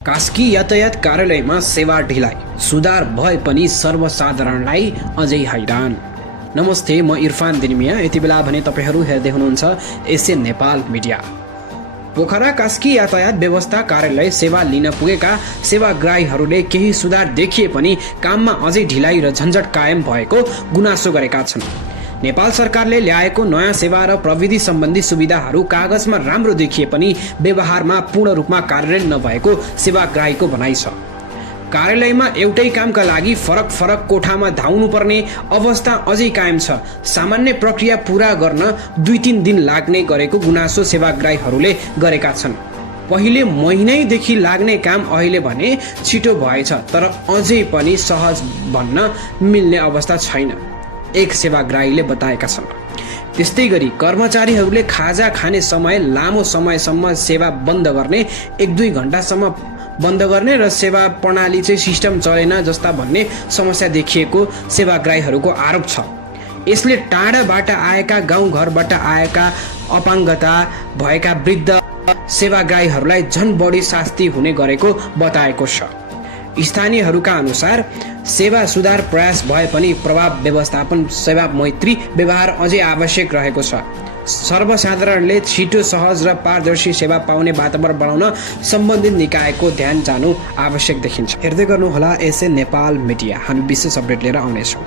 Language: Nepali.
कास्की यातायात कार्यालयमा सेवा ढिलाइ सुधार भए पनि सर्वसाधारणलाई अझै हैरान। नमस्ते, म इरफान दिनमिया। यति बेला भने तपाईहरू हेर्दै हुनुहुन्छ एसएन नेपाल मिडिया। पोखरा कास्की यातायात व्यवस्था कार्यालय सेवा लिन पुगेका सेवाग्राहीहरूले केही सुधार देखिए पनि काममा अझै ढिलाइ र झन्झट कायम भएको गुनासो गरेका छन्। नेपाल सरकारले ल्याएको नयाँ सेवा र प्रविधि सम्बन्धी सुविधाहरू कागजमा राम्रो देखिए पनि व्यवहारमा पूर्ण रूपमा कार्यान्वयन नभएको सेवाग्राहीको भनाइ छ। कार्यालयमा एउटै कामका लागि फरक फरक कोठामा धाउनुपर्ने अवस्था अझै कायम छ। सामान्य प्रक्रिया पूरा गर्न 2-3 दिन लाग्ने गरेको गुनासो सेवाग्राहीहरूले गरेका छन्। पहिले महिनैदेखि लाग्ने काम अहिले भने छिटो भएछ, तर अझै पनि सहज भन्न मिल्ने अवस्था छैन, एक सेवाग्राहीले बताएका छन्। त्यस्तै गरी कर्मचारीहरूले खाजा खाने समय लामो समयसम्म सेवा बन्द गर्ने, 1-2 घण्टासम्म बन्द गर्ने र सेवा प्रणाली चाहिँ सिस्टम चलेन जस्ता भन्ने समस्या देखिएको सेवाग्राहीहरूको आरोप छ। यसले टाढाबाट आएका, गाउँघरबाट आएका, अपाङ्गता भएका वृद्ध सेवाग्राहीहरूलाई झन् बढी शास्ति हुने गरेको बताएको छ। स्थानीयहरूका अनुसार सेवा सुधार प्रयास भए पनि प्रभाव व्यवस्थापन, सेवा मैत्री व्यवहार अझै आवश्यक रहेको छ। सर्वसाधारणले छिटो, सहज र पारदर्शी सेवा पाउने वातावरण बनाउन सम्बन्धित निकायको ध्यान जानु आवश्यक देखिन्छ। हेर्दै गर्नुहोला एसएन नेपाल मिडिया। हामी विशेष अपडेट लिएर आउनेछौँ।